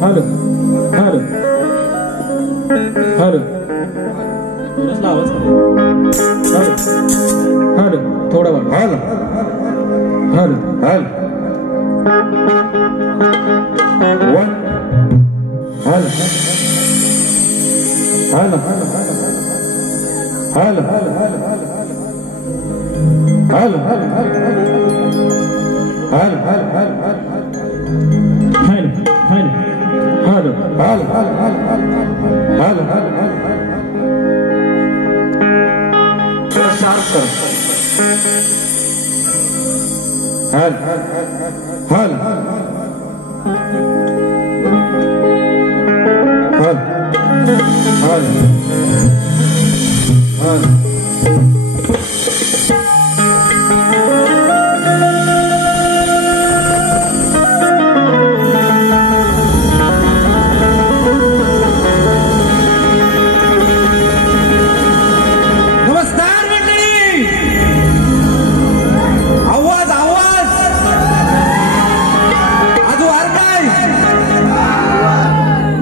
Hello hello hello थोडंच आवाज hello hello थोडा वाट hello hello hello one hello hello hello hello hello hello hello hello sharp कर hello hello hello hello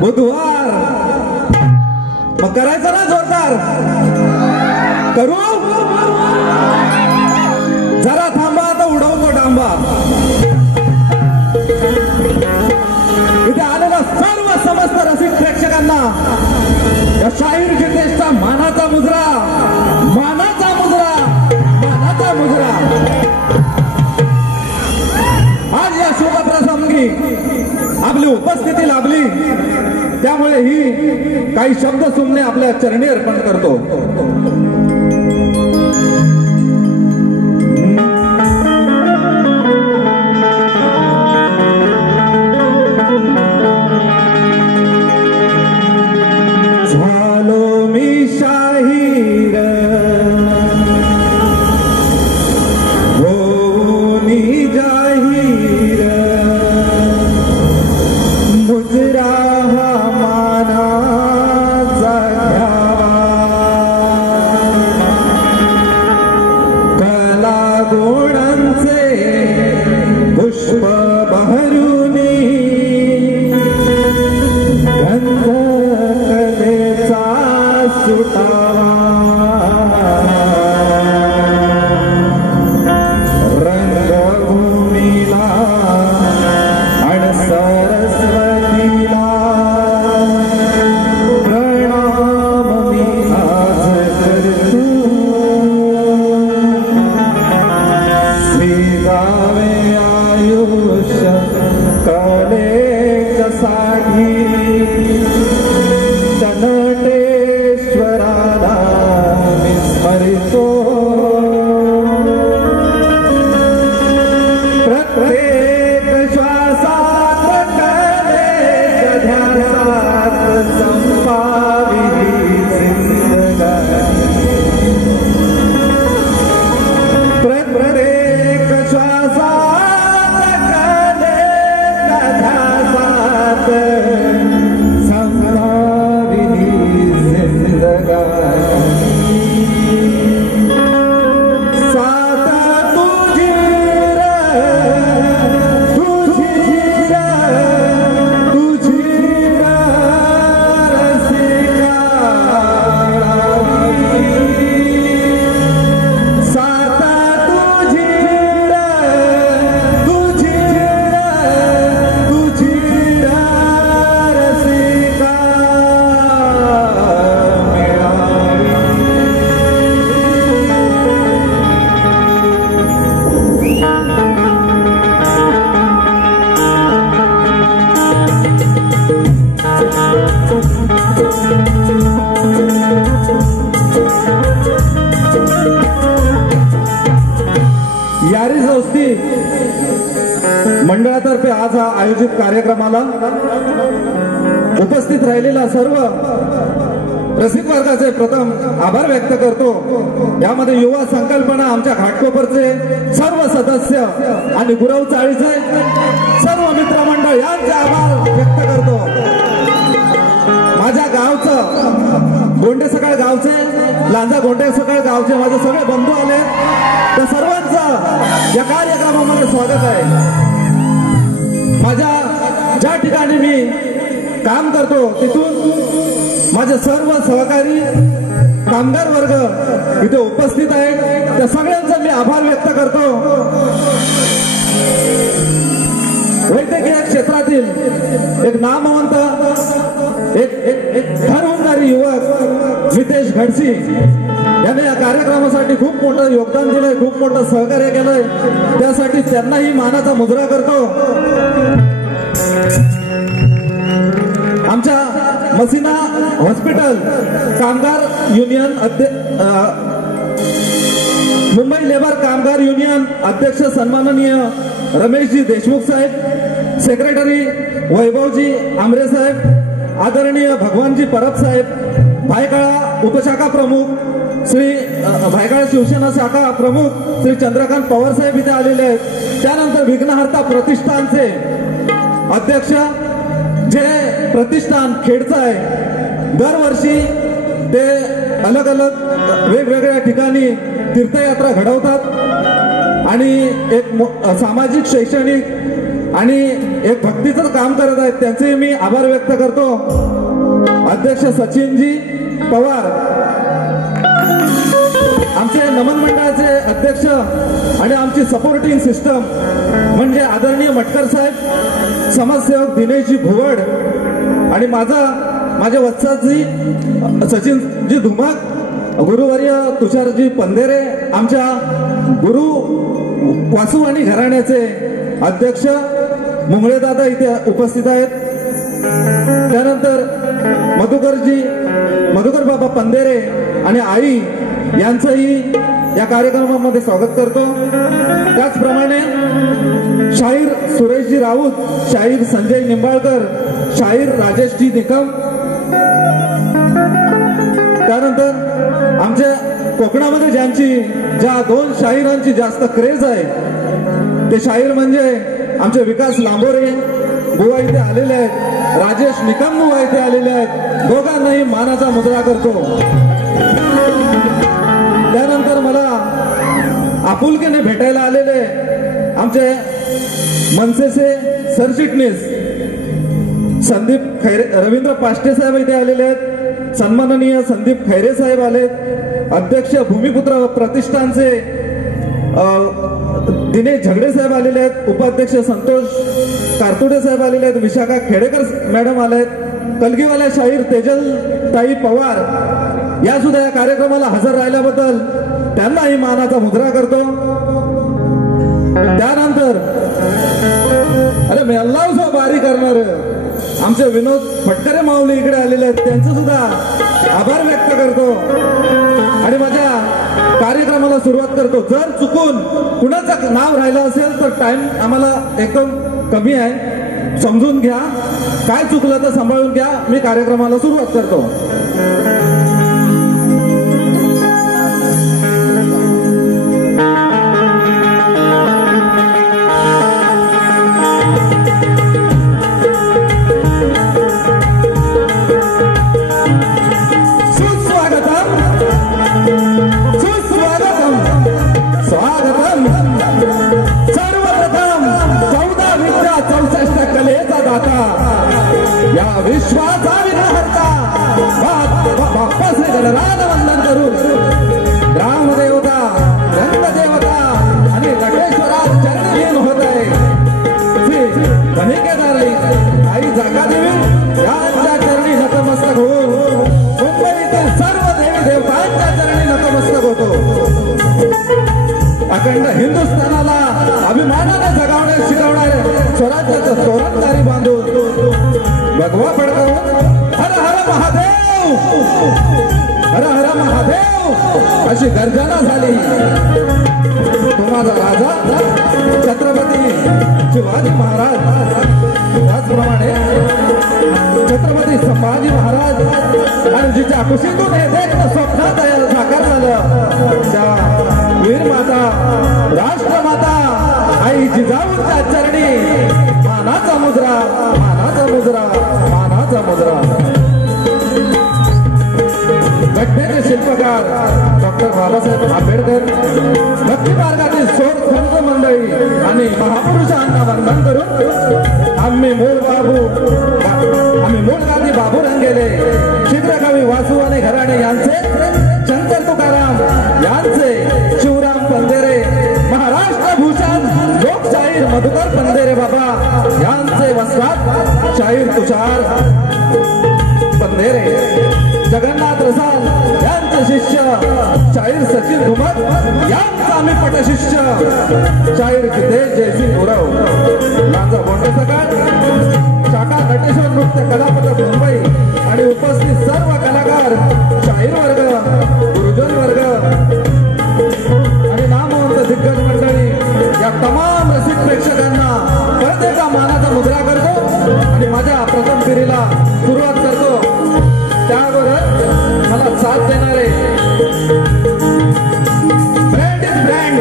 बुधवार मग करायचं ना जोरदार करू जरा थांबा आता उडवतो डांबा इथे आलेल्या सर्व समस्त रसिक प्रेक्षकांना या शाहीर जितेशचा मानाचा मुजरा मानाचा मुजरा मानाचा मुजरा आज या शुभप्रसंगी आपली उपस्थिती लाभली त्यामुळे ही काही शब्द सुमने आपल्या चरणी अर्पण करतो झालो मी शाहीर होनी जाहीर मुजरा पुष्प बहरूनी गंध कलेचा सुटावा रंगभूमीला आणि सरस्वतीला प्रणाम मी आज करतो श्रीगावे आयुष्य कलेसाठी तनटेश्वराला विस्मरितो प्रत्येक श्वासात कलेच्या ध्यासात संपाविली जिंदगानी प्रत्येक श्वासात कलेच्या ध्यासात संपाविली जिंदगानी साथ तुझी तुझी तुझी रसिका साथ तुझी तुझी तुझी रसिका यारी दोस्ती मंडळातर्फे आज हा आयोजित कार्यक्रमाला उपस्थित राहिलेला सर्व रसिक वर्गाचे प्रथम आभार व्यक्त करतो। यामध्ये युवा संकल्पना आमच्या घाटकोपरचे सर्व सदस्य आणि गुरव चाळीचे सर्व मित्रमंडळ यांचे आभार व्यक्त करतो। माझ्या गावचं गोंडे सकाळ गावचे लांजा गोंडे सकाळ गावचे माझे सगळे बंधू आले त्या सर्वांचं या कार्यक्रमामध्ये स्वागत आहे। माझ्या ज्या ठिकाणी मी काम करतो तिथून माझे सर्व सहकारी कामगार वर्ग इथे उपस्थित आहेत, त्या सगळ्यांचा मी आभार व्यक्त करतो। वैद्यकीय क्षेत्रातील एक नामवंत एक ठरवणारी युवक मितेश घडसी याने या कार्यक्रमासाठी खूप मोठं योगदान दिलंय, खूप मोठं सहकार्य केलंय, त्यासाठी त्यांनाही मानाचा मुजरा करतो। आमच्या मसिना हॉस्पिटल कामगार युनियन मुंबई लेबर कामगार युनियन अध्यक्ष सन्माननीय रमेशजी देशमुख साहेब, सेक्रेटरी वैभवजी आमरे साहेब, आदरणीय भगवानजी परब साहेब, भायखळा उपशाखा प्रमुख श्री भायखळा शिवसेना शाखा प्रमुख श्री चंद्रकांत पवार साहेब इथे आलेले आहेत। त्यानंतर विघ्नहर्ता प्रतिष्ठानचे अध्यक्ष जे प्रतिष्ठान खेडचं आहे, दरवर्षी ते अलग अलग वेगवेगळ्या ठिकाणी तीर्थयात्रा घडवतात आणि एक सामाजिक शैक्षणिक आणि एक भक्तीचं काम करत आहेत, त्यांचे मी आभार व्यक्त करतो। अध्यक्ष सचिनजी पवार, आमचे नमन मंडळाचे अध्यक्ष आणि आमची सपोर्टिंग सिस्टम म्हणजे आदरणीय मटकर साहेब, समाजसेवक दिनेशजी भुवड आणि माझे वत्सजी सचिनजी धुमाक, गुरुवर्य तुषारजी पंधेरे, आमच्या गुरु वासुवाणी घराण्याचे अध्यक्ष मुंगळेदादा इथे उपस्थित आहेत। त्यानंतर मधुकर बाबा पंधेरे आणि आई यांचंही या कार्यक्रमामध्ये स्वागत करतो। त्याचप्रमाणे शाहीर सुरेशजी राऊत, शाहीर संजय निंबाळकर, शाहीर राजेशजी निकम, त्यानंतर आमच्या कोकणामध्ये ज्या दोन शाहिरांची जास्त क्रेज आहे ते शाहीर म्हणजे आमचे विकास लांबोरे बुवा इथे आलेले आहेत, राजेश निकम बुवा इथे आलेले आहेत, दोघांनाही मानाचा मुजरा करतो। त्यानंतर मला आपुलकीने भेटायला आलेले आमचे मनसेचे सरचिटणीस संदीप खैरे, रवींद्र पाष्टे साहेब इथे आलेले आहेत, सन्माननीय संदीप खैरे साहेब आलेत, अध्यक्ष भूमिपुत्र प्रतिष्ठानचे दिनेश झगडे साहेब आलेले आहेत, उपाध्यक्ष संतोष कारतुडे साहेब आलेले आहेत, विशाखा खेडेकर मॅडम आले आहेत, कलगीवाल्या शाहीर तेजल ताई पवार या सुद्धा या कार्यक्रमाला हजर राहिल्याबद्दल त्यांनाही मानाचा मुजरा करतो। त्यानंतर अरे मेल्लाव बारी करणार आमचे विनोद फटकरे माऊली इकडे आलेले आहेत, त्यांचं सुद्धा आभार व्यक्त करतो आणि माझ्या कार्यक्रमाला सुरुवात करतो। जर चुकून कुणाचं नाव राहिलं असेल तर टाइम आम्हाला एकदम कमी आहे, समजून घ्या, काय चुकलं तर सांभाळून घ्या, मी कार्यक्रमाला सुरुवात करतो। या विश्वाचा विघ्नहर्ता बाप्पा श्री गणराज वंदन करून ग्रामदेवता, रंगदेवता आणि नटेश्वरा चरणी होत आहे श्री कणिकेदारी आई जागादेवी यांच्या चरणी नतमस्तक होऊन मुंबईतील सर्व देवी देवतांच्या चरणी नतमस्तक होतो। अखंड हिंदुस्थानाला अभिमानाने जगावणे शिकवणारे स्वराज्याचं तोरणदारी बांधून भगवा पडकावून हर हर महादेव, हर हर महादेव अशी गर्जना झाली। तुम्हाला राजा छत्रपती शिवाजी महाराज, त्याचप्रमाणे छत्रपती संभाजी महाराज आणि जिच्या कुशीतून हे देखणं स्वप्न तयार साकार झालं त्या वीर माता राष्ट्रमाता आई जिजाऊच्या चरणी मानाचा मुजरा, मानाचा मुजरा, मानाचा मुजरा। घटनेचे शिल्पकार डॉक्टर बाबासाहेब आंबेडकर, भक्ती मार्गातील शोध संत मंडळी आणि महापुरुषांना वंदन करून आम्ही मूळ गांधी बाबू रंगेले, चित्रकवी वासू आणि घराणे यांचे, शंकर तुकाराम यांचे, शिवराम पंधेरे, महाराष्ट्र भूषण लोकशाहीर मधुकर पंधेरे बाबा यांचे वस्त्रात शाहीर तुषार पंधेरे, जगन्नाथ रसाल यांचे शिष्य शाहीर सचिन धुमक यांचा आम्ही पटशिष्य शाहीर जितेश जयसिंग गुरव, लांजा बोंडे सकाळ, शाखा नटेश्वर नृत्य कलापथक मुंबई आणि उपस्थित सर्व कलाकार, शाहीर वर्ग, गुरुजन वर्ग आणि नामवंत दिग्गज मंडळी या तमाम रसिक प्रेक्षकांना प्रत्येका मानाचा मुद्रा करतो आणि माझ्या प्रथम फेरीला सुरुवात करतो. त्याबरोबर मला साथ देणारे brand is brand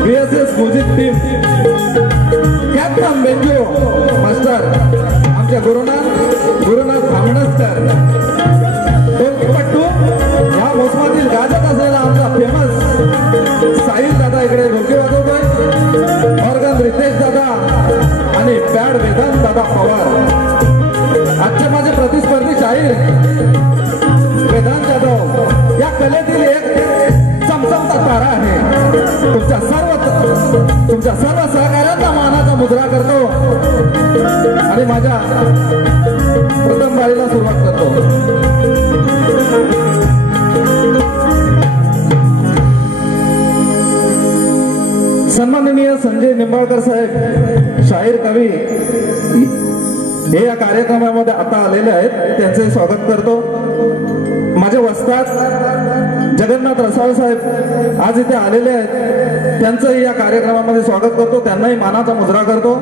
VSS music team, captain banjo master, आमच्या गुरुनाथ धामणसकर, ढोलकीपट्टू या मोसमातील गाजत असलेला आमचा फेमस साहिल दादा इकडे ढोलकी वाजवतोय, ऑर्गन रितेश दादा आणि पॅड वेदांत दादा पवार. आजचे माझे प्रतिस्पर्धी शाहीर वेदांत जाधव या कलेतील एक चमचमता तारा आहे. तुमच्या सर्व सहकार्यांना मानाचा मुद्रा करतो आणि माझ्या प्रथम बारीला सुरुवात करतो. सन्माननीय संजय निंबाळकर साहेब शाहीर कवी हे या कार्यक्रमामध्ये आता आलेले आहेत, त्यांचे स्वागत करतो. माझे वस्ताद जगन्नाथ रसाळ साहेब आज इथे आलेले आहेत, त्यांचंही या कार्यक्रमामध्ये स्वागत करतो, त्यांनाही मानाचा मुजरा करतो.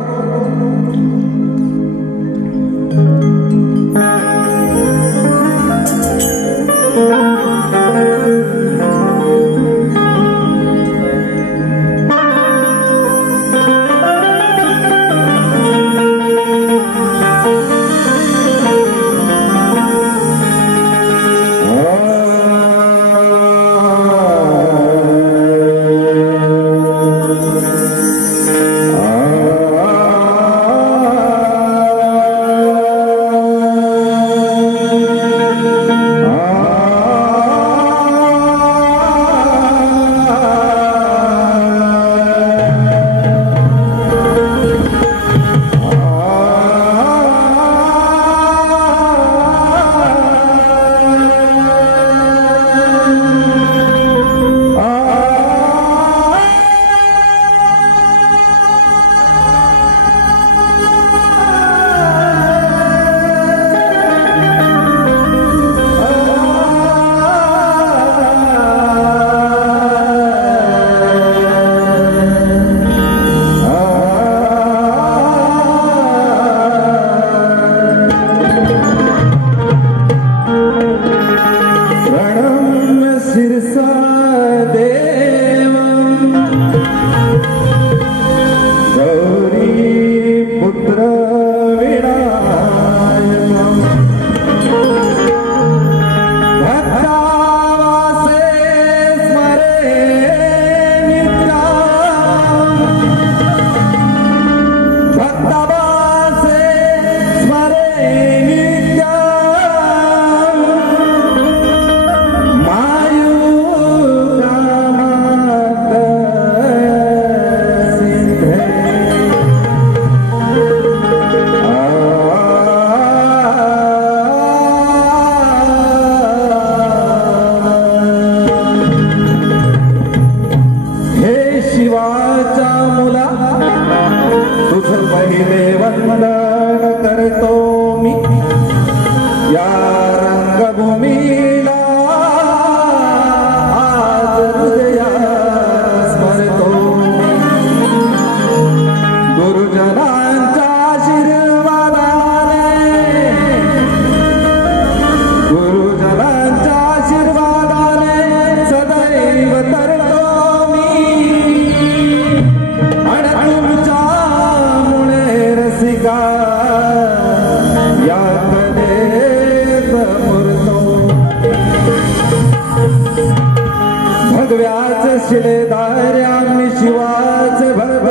शिलेदार्यांनी शिवाचे भरभ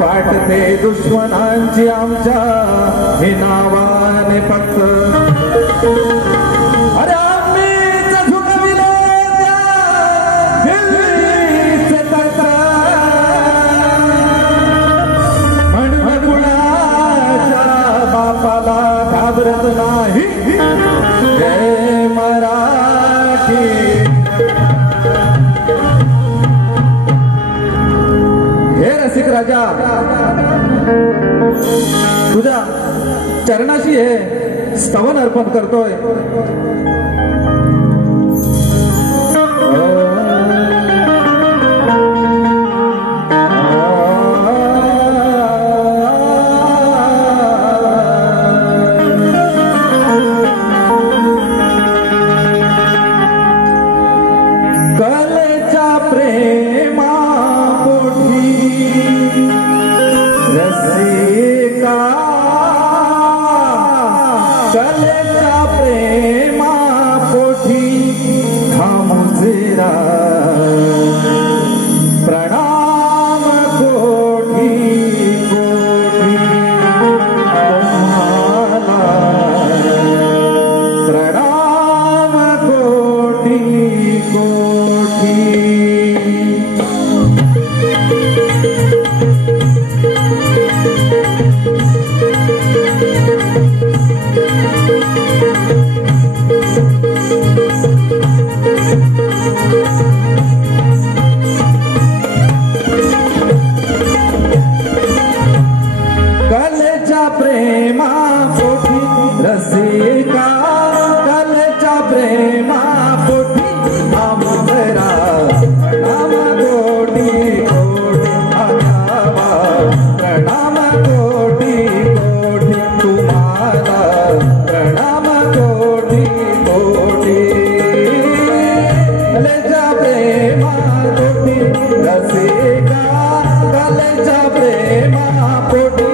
फाटते दुश्मनांची आमच्या हे नावाने फक्त अरे आम्हीच झुकविले त्या दिल्लीचे तख्त म्हणून कुणाच्या बापाला घाबरत नाही जय मराठी रसिक राजा तुझ्या चरणाशी हे स्तवन अर्पण करतोय कलेच्या प्रेमा रसिका कलेच्या प्रेमा पोठी थांबुजिरा प्रणाम कोठी कोठी तुम्हाला प्रणाम कोठी कोठी कलेच्या प्रेमा पोठी रसिका कलेच्या प्रेमा पोठी आमरा प्रणाम कोटी कोटी आगावा प्रणाम कोटी कोटी तुम्हाला प्रणाम कोटी कोटी कलेच्या प्रेमा पोठी रसिका कलेच्या प्रेमा पोटी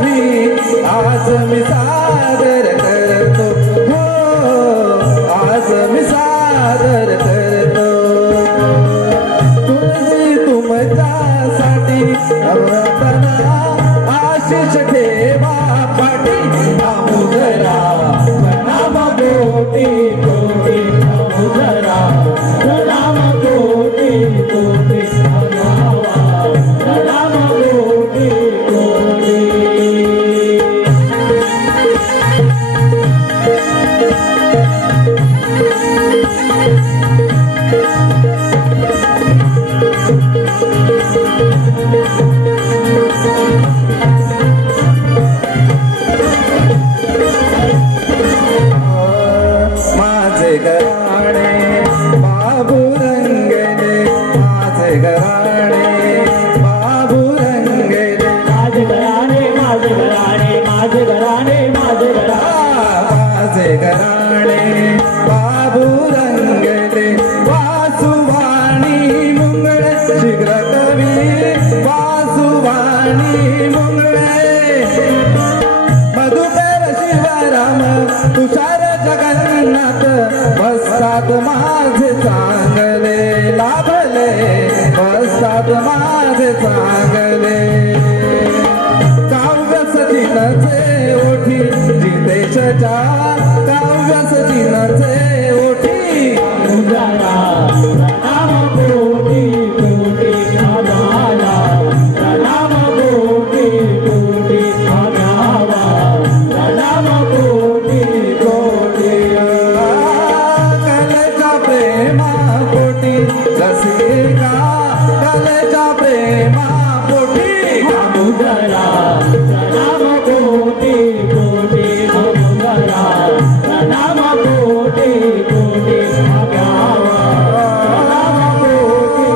आज मी सादर करतो हो आज मी सादर करतो तुम्ही तुमच्यासाठी आशिष ठेवा पाठी आमुदरा प्रणाम कोटी कोटी आमुदरा प्रणाम कोटी कोटी प्रणाम कोटी कोटी माझे घराणे बाबू रंगले माझे घराणे बाबू रंगले माझे घराणे माझे घराणे माझे घराणे माझे घराणे बाबू रंगले वासुवाणी मुंगळे शीघ्र कवी वासुवाणी मुंगळे मधुकर शिवराम तुषार जगन्नाथ बसतात माझे चांगले लाभले बसतात माझे चांगले काव्य सचिनचे ओठी जितेशच्या काव्य सचिनचे ओठी मंगला प्रणाम कोटी कोटी मंगला प्रणाम कोटी कोटी मंगला प्रणाम कोटी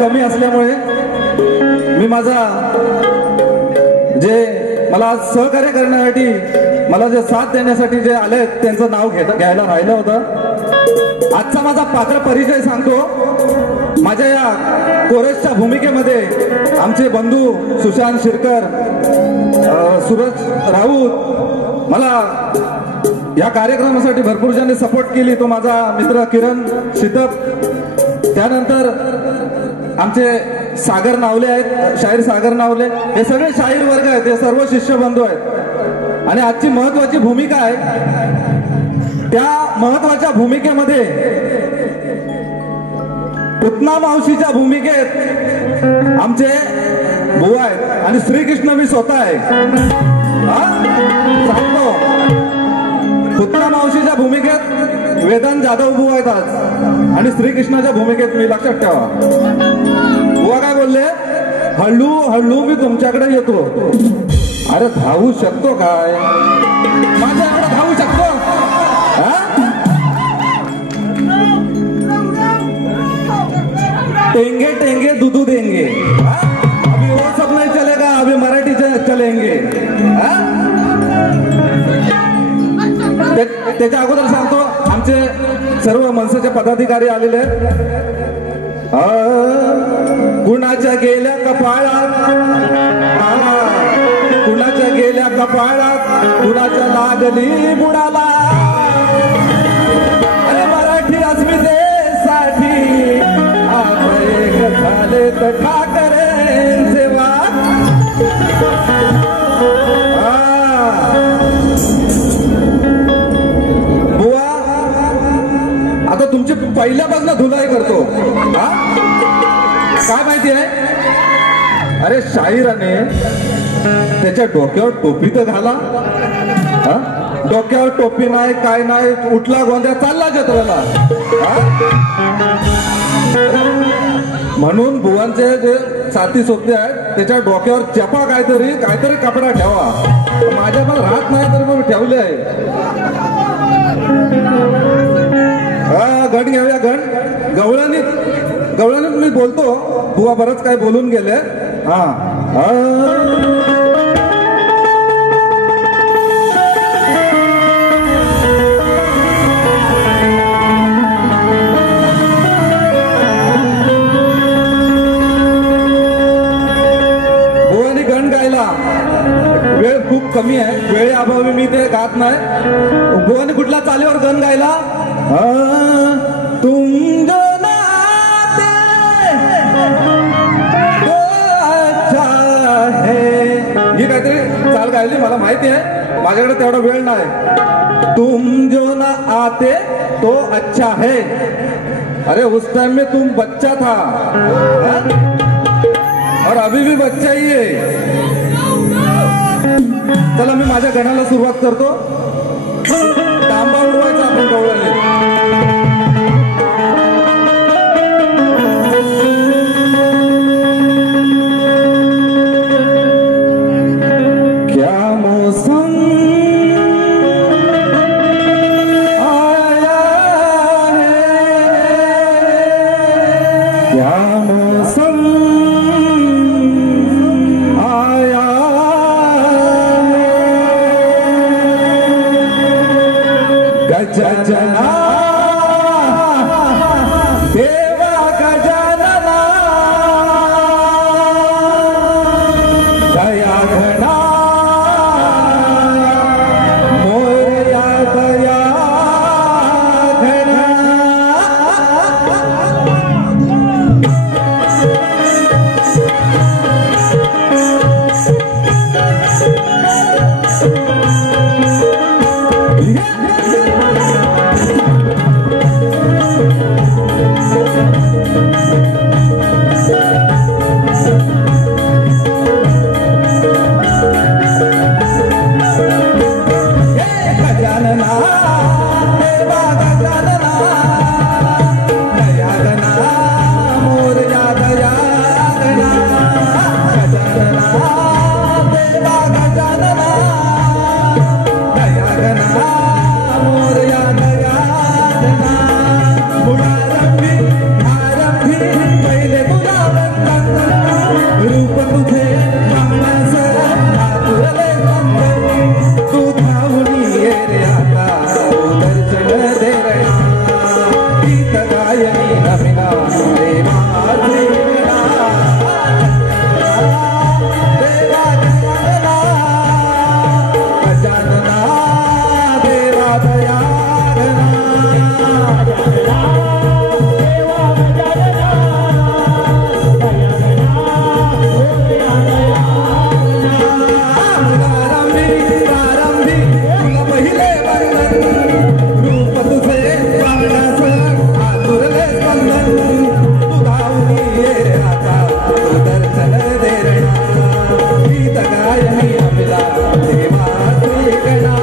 कमी असल्यामुळे मी माझा जे मला सहकार्य करण्यासाठी मला जे साथ देण्यासाठी जे आले त्यांचं नाव घ्यायला राहिलं होतं. आजचा माझा पात्र परिचय सांगतो. माझ्या या कोरसच्या भूमिकेमध्ये आमचे बंधू सुशांत शिरकर, सूरज राऊत मला या कार्यक्रमासाठी भरपूर जणांनी सपोर्ट केली. तो माझा मित्र किरण शितप, त्यानंतर आमचे सागर नावले आहेत, शाहीर सागर नावले, हे सगळे शाहीर वर्ग आहेत, हे सर्व शिष्य बंधू आहेत. आणि आजची महत्वाची भूमिका आहे. त्या महत्वाच्या भूमिकेमध्ये पुतना मावशीच्या भूमिकेत आमचे बुवा आहेत आणि श्रीकृष्ण मी स्वतः आहे. सांगतो, पुतना मावशीच्या भूमिकेत वेदांत जाधव बुवा आहेत आज आणि श्रीकृष्णाच्या भूमिकेत मी. लक्षात ठेवा. बुवा काय बोलले, हळू हळू मी तुमच्याकडे येतो. अरे धावू शकतो काय, माझ्याकडे धावू शकतो? टेंगे टेंगे दूधू देंगे, अभी वो सब नहीं चलेगा, अभी मराठी चलेंगे. त्याच्या अगोदर सांगतो, आमचे सर्व मनसेचे पदाधिकारी आलेले आहेत. कुणाच्या गेल्या कपाळात, कुणाच्या गेल्या कपाळात, कुणाच्या लागली बुडाला. अरे मराठी अस्मितेसाठी आता एक झाले तर ठाकरेंचे वाद. बुवा आता तुमची पहिल्यापासून धुलाई करतो. काय माहिती आहे, अरे शाहिराने त्याच्या डोक्यावर टोपी तर घाला. डोक्यावर टोपी नाही, काय नाही, उठला गोंद्या चालला जत्रेला. म्हणून बुवांचे जे साथी सोबते आहेत त्याच्या डोक्यावर चपा काहीतरी कपडा ठेवा. माझ्या पण राहत नाही तरी पण ठेवले आहे. गण घेऊया, गण गवळणीत मी बोलतो. बुवा बरंच काय बोलून गेले. मी ते गात नाही. गोवन कुठला चालीवर गण गायला तुम जो नाते तो अच्छा है, ही काहीतरी चाल गायली मला माहिती आहे, माझ्याकडे तेवढा वेळ नाही. तुम जो ना आते तो अच्छा है, अरे उस टाइम में तुम बच्चा था और अभी भी बच्चा ही है. चला मी माझ्या गणाला सुरुवात करतो. तांबा उडवायचा आपण गवळ्याने. क्या मौसम आया है, क्या मौसम आया है, गजानना देवा गजानना दया घना मोरया दया घना. गजानना देवा गजानना दया घना मोरया दया घना. गजानना देवा गजानना दया घना मोरया दया घना. मुळारंभी आरंभी पहिले तुझा वंदन, रूप तुझे पाहण्यास आतुरले वंदन. तू धावून ये रे आता दर्शन दे रणा, गीत गायनी नमिना देवा देवना. देवा गजानना गजानना देवा दया घना. प्रारंभी तुला पहिले वर्णन, रूप तुझे पाहण्यास आतुरले स्पंदन. तू धावून ये रे आता दर्शन दे रणा, गीत गायनी अमिला देवा श्रीगणा.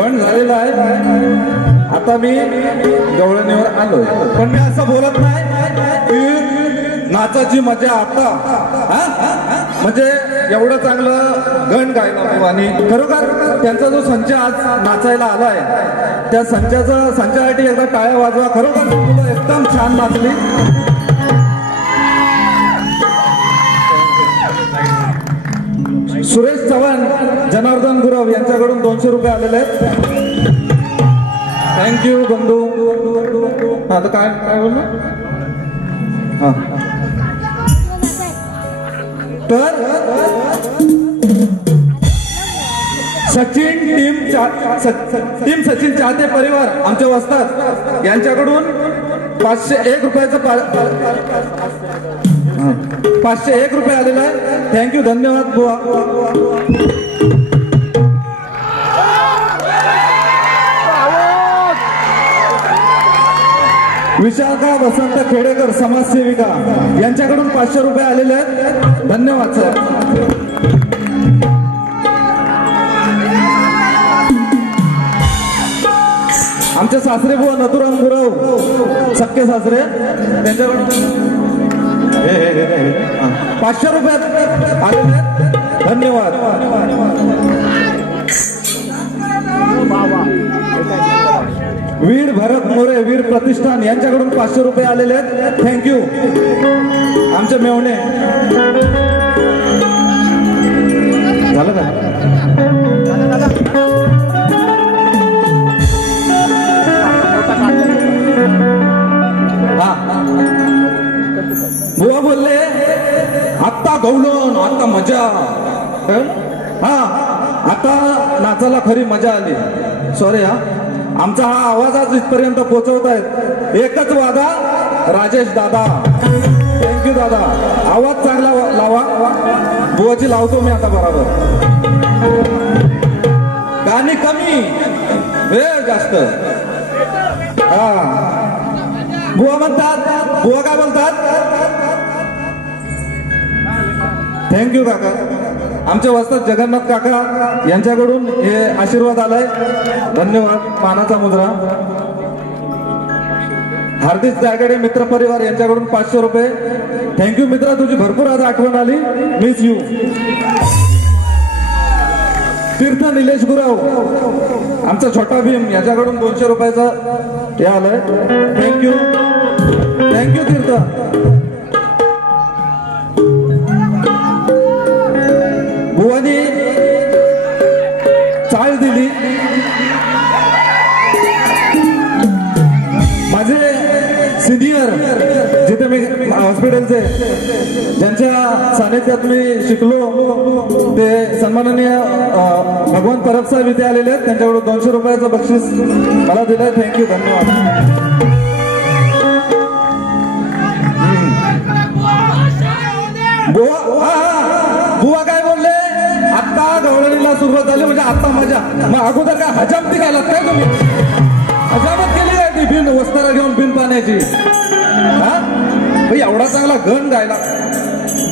गण झालेला आहे. आता मी गवळणीवर आलोय, पण मी असं बोलत नाही की नाचाची मजा आता म्हणजे एवढं चांगलं गण गायला. आणि खरोखर त्यांचा जो संच आज नाचायला आलाय त्या संचासाठी एकदा टाळ्या वाजवा. खरोखर मुलं एकदम छान नाचली. सुरेश चव्हाण, जनार्दन गुरव यांच्याकडून 200 रुपये आलेले आहेत. थँक्यू बंधू. आता काय काय बोललो हा तर सचिन टीम सचिन चाहते परिवार आमच्या वस्तात यांच्याकडून 501 रुपयाचं 501 रुपये आलेला आहे. थँक्यू, धन्यवाद बुवा. विशाखा वसंत खेडेकर समाजसेविका यांच्याकडून 500 रुपये आलेले आहेत. धन्यवाद सर. आमचे सासरे बुवा नथुराम गुरव सख्खे सासरे त्यांच्याकडून 500 रुपये आलेले आहेत. धन्यवाद. वीर भरत मोरे वीर प्रतिष्ठान यांच्याकडून 500 रुपये आलेले आहेत. थँक्यू. आमचे मेवणे झालं का? बुवा बोलले आत्ता गवलन आता मजा. हा आता नाचाला खरी मजा आली. सॉरी हा, आमचा हा आवाज आज इथपर्यंत पोहोचवतायत. एकच वादा राजेश दादा. थँक्यू दादा. आवाज चांगला लावा. बुवाची लावतो मी आता बरोबर. गाणी कमी वेळ जास्त. हा बुवा म्हणतात. बुवा काय बोलतात? थँक्यू काका. आमच्या वस्तात जगन्नाथ काका यांच्याकडून हे आशीर्वाद आलाय. धन्यवाद. मानाचा मुद्रा. हार्दिक जायगडे मित्र परिवार यांच्याकडून 500 रुपये. थँक्यू मित्रा, तुझी भरपूर आज आठवण आली. Miss you. तीर्थ निलेश गुरव आमचा छोटा भीम याच्याकडून 200 रुपयाचं हे आलंय. थँक्यू. थँक्यू तीर्थ. बुवानी चाळ दिली. माझे सिनियर जिथे मी हॉस्पिटलचे ज्यांच्या सानिध्यात मी शिकलो ते सन्माननीय भगवान परब साहेब इथे आलेले आहेत. त्यांच्याकडून 200 रुपयाचं बक्षीस मला दिलंय. थँक्यू, धन्यवाद. बुवा काय बोलले? आता गवळणीला सुरुवात झाली म्हणजे आता मजा. मग अगोदर काय हजामती केलात काय तुम्ही? हजामत केली काय ती बिन वस्तारा घेऊन बिन पाण्याची? हा एवढा चांगला गण गायला.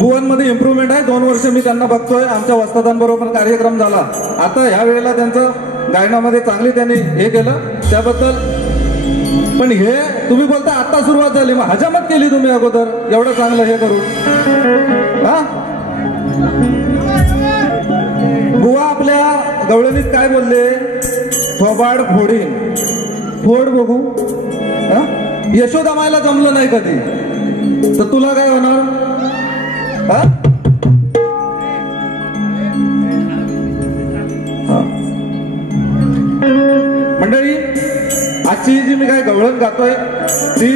बुवांमध्ये इम्प्रुव्हमेंट आहे. 2 वर्ष मी त्यांना बघतोय. आमच्या वस्तादांबरोबर कार्यक्रम झाला. आता ह्या वेळेला त्यांचं गायनामध्ये चांगली त्यांनी हे केलं त्याबद्दल. पण हे तुम्ही बोलता आता सुरुवात झाली, मग हजामत केली तुम्ही अगोदर एवढं चांगलं हे करून. हा बुवा आपल्या गवळणीत काय बोलले? थोबाड फोडीन. फोड बघू. यशोदा मायला जमलं नाही कधी तर तुला काय होणार? मंडळी, आजची जी मी काय गवळण गातोय ती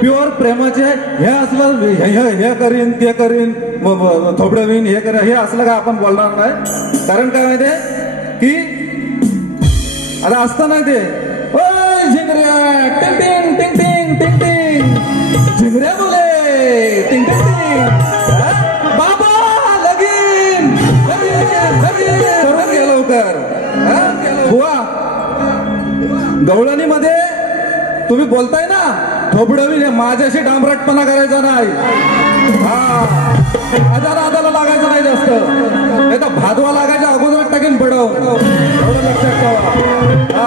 प्युअर प्रेमाची आहे. हे असलं हे करीन ते करीन थोबडवीन हे करीन हे असलं काय आपण बोलणार नाही. कारण काय माहितीये की आता असतं नाही ते झिंगऱ्या टिंग टिंग टिंग टिंग टिंग टिंग झिंगऱ्या बोले टिंग टिंग टिंग बाबा लगीन करून घे लवकर. बुवा गवळणीमध्ये तुम्ही बोलताय ना थोबडवीन माझ्याशी डांबरटपणा करायचा नाही. हा आदाला लागायचं नाही जास्त. नाही तर भादवा लागायच्या अगोदर टाकीन पडव. एवढं लक्षात ठेवा.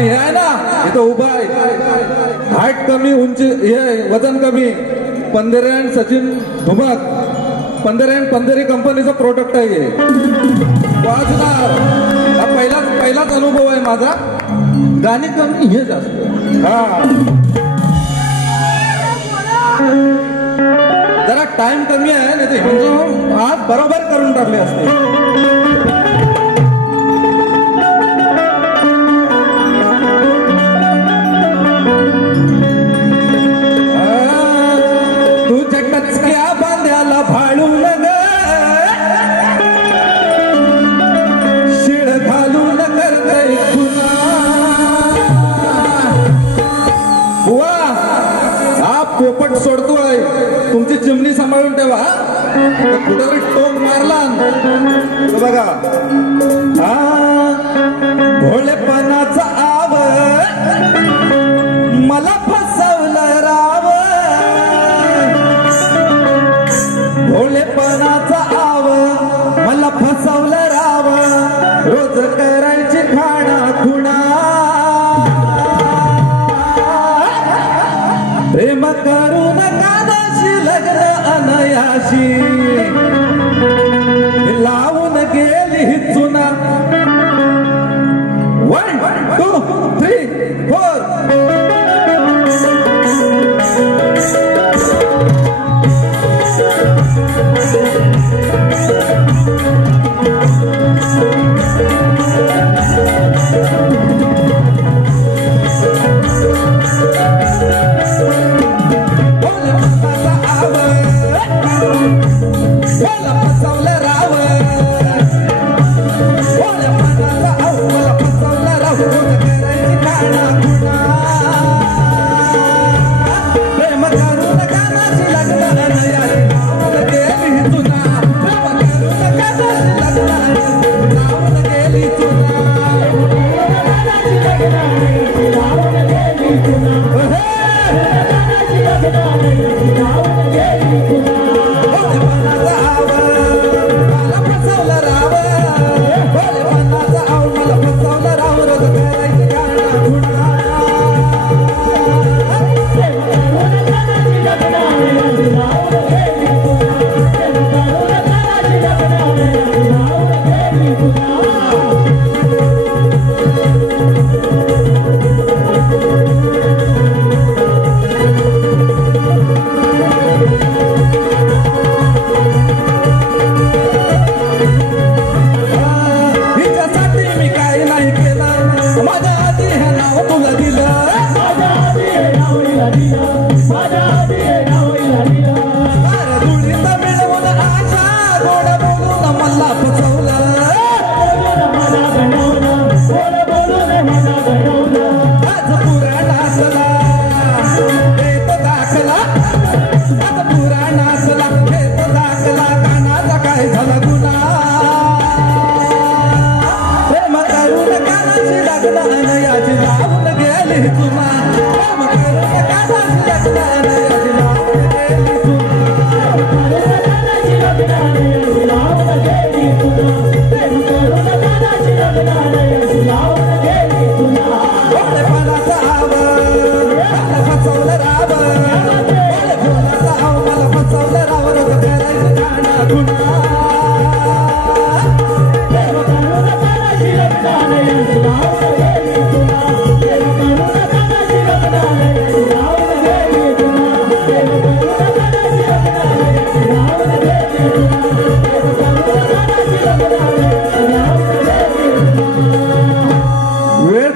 आणि हे आहे ना इथं उभा आहे हाईट कमी उंची हे वजन कमी पंधेरे अँड सचिन धुमक पंधेरे अँड पंधेरी कंपनीचं प्रोडक्ट आहे हे वाजणार हा पहिलाच अनुभव आहे माझा गाणी कमी हे जास्त हा जरा टाइम कमी आहे नाही तर आज बरोबर करून टाकले असते पोपट सोडतोय तुमची चिमणी सांभाळून ठेवा कुठे टोक मारला बघा भोळेपणाचा आव मला फसवलं राव भोळेपणाचा आव मला फसवलं राव रोज करायची खाणा खुणा प्रेम करू नका दाशी लग्न अनयाशी लावून गेली ही चुना 1 2 3 4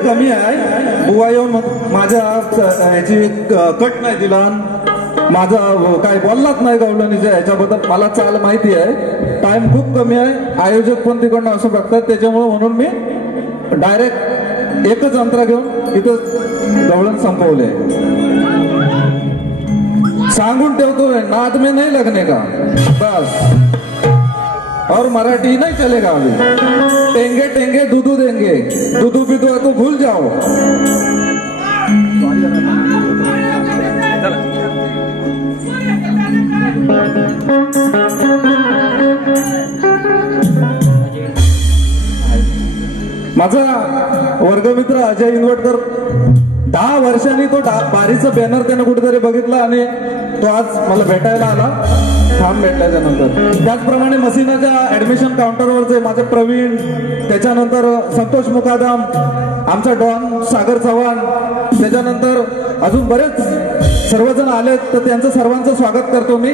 कमी आहे बुवा येऊन माझ्या ह्याची कट नाही दिला माझा काय बोललाच नाही गवळणीच्या ह्याच्याबद्दल मला चाल माहिती आहे टाइम खूप कमी आहे आयोजक पण तिकडनं असं बघतात त्याच्यामुळे म्हणून मी डायरेक्ट एकच अंतरा घेऊन इथं गवळण संपवले सांगून ठेवतोय नाद में नहीं लगने का बस और मराठी नहीं चलेगा अभी टेंगे टेंगे दूधू देंगे दूधू पीधू तो भूल जाओ माझा वर्गमित्र अजय इनवटकर 10 वर्षांनी तो बारीचा बॅनर त्यानं कुठेतरी बघितला आणि तो आज मला भेटायला आला ठाम भेटल्याच्या नंतर. त्याचप्रमाणे मसिनाच्या ऍडमिशन काउंटरवरचे माझे प्रवीण, त्याच्यानंतर संतोष मुकादम, आमचा डॉन सागर चव्हाण, त्याच्यानंतर अजून बरेच सर्वजण आलेत तर त्यांचं सर्वांचं स्वागत करतो मी.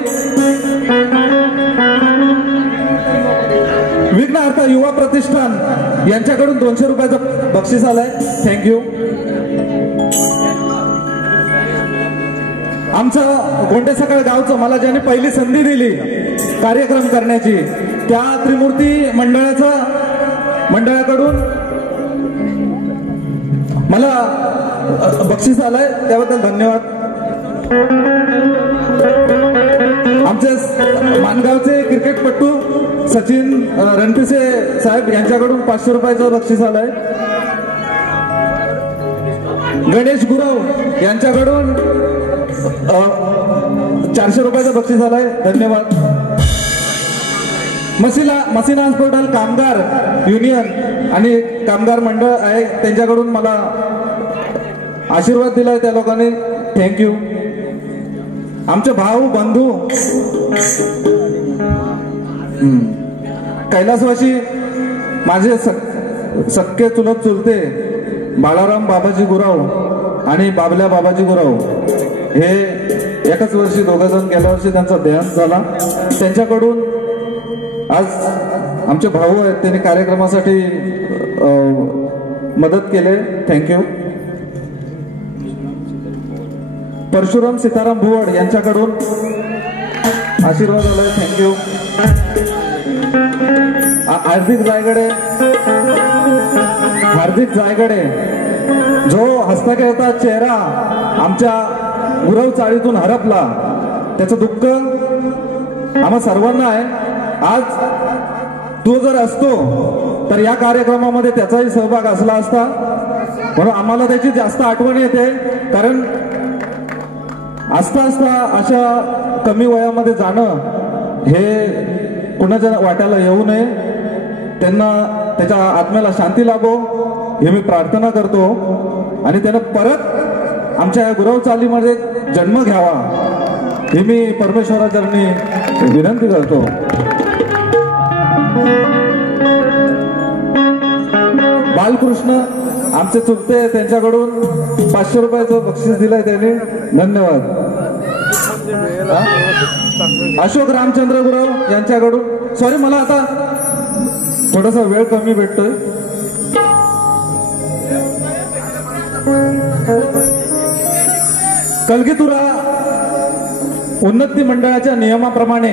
विघ्नहर्ता युवा प्रतिष्ठान यांच्याकडून 200 रुपयाचं बक्षीस आलंय. थँक्यू. आमचं गोंडे सकाळ गावचं मला ज्याने पहिली संधी दिली कार्यक्रम करण्याची त्या त्रिमूर्ती मंडळाकडून मला बक्षीस आलंय, त्याबद्दल धन्यवाद. आमचे मानगावचे क्रिकेटपटू सचिन रणपिसे साहेब यांच्याकडून 500 रुपयाचं बक्षीस आलंय. गणेश गुरव यांच्याकडून 400 रुपयाचं बक्षीस आलंय. धन्यवाद. मसिना हॉस्पिटल कामगार युनियन आणि कामगार मंडळ आहे त्यांच्याकडून मला आशीर्वाद दिलाय त्या लोकांनी. थँक्यू. आमचे भाऊ बंधू कैलासवासी माझे सक्के चुलत चुलते बाळाराम बाबाजी गुराव आणि बाबल्या बाबाजी गुराव हे एकाच वर्षी दोघंजण गेल्या वर्षी त्यांचा देहांत झाला. त्यांच्याकडून आज आमचे भाऊ आहेत त्यांनी कार्यक्रमासाठी मदत केले. थँक्यू. परशुराम सीताराम भुवड यांच्याकडून आशीर्वाद आलाय. थँक्यू. हार्दिक जायगडे जो हस्तखेळता चेहरा आमच्या गुरव चाळीतून हरपला त्याचं दुःख आम्हा सर्वांना आहे. आज तो जर असतो तर या कार्यक्रमामध्ये त्याचाही सहभाग असला असता, म्हणून आम्हाला त्याची जास्त आठवण येते. कारण असता अशा कमी वयामध्ये जाणं हे कुणाच्या वाट्याला येऊ नये. त्यांना त्याच्या आत्म्याला शांती लाभो हे मी प्रार्थना करतो आणि त्यानं परत आमच्या या गुरव चालीमध्ये जन्म घ्यावा हे मी परमेश्वराचरणी विनंती करतो. बालकृष्ण आमचे चुलते त्यांच्याकडून 500 रुपयाचं बक्षीस दिलंय त्यांनी. धन्यवाद. अशोक रामचंद्र गुरव यांच्याकडून सॉरी मला आता थोडासा वेळ कमी भेटतोय. कलगीतुरा उन्नती मंडळाच्या नियमाप्रमाणे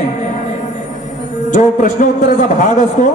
जो प्रश्न उत्तराचा भाग असतो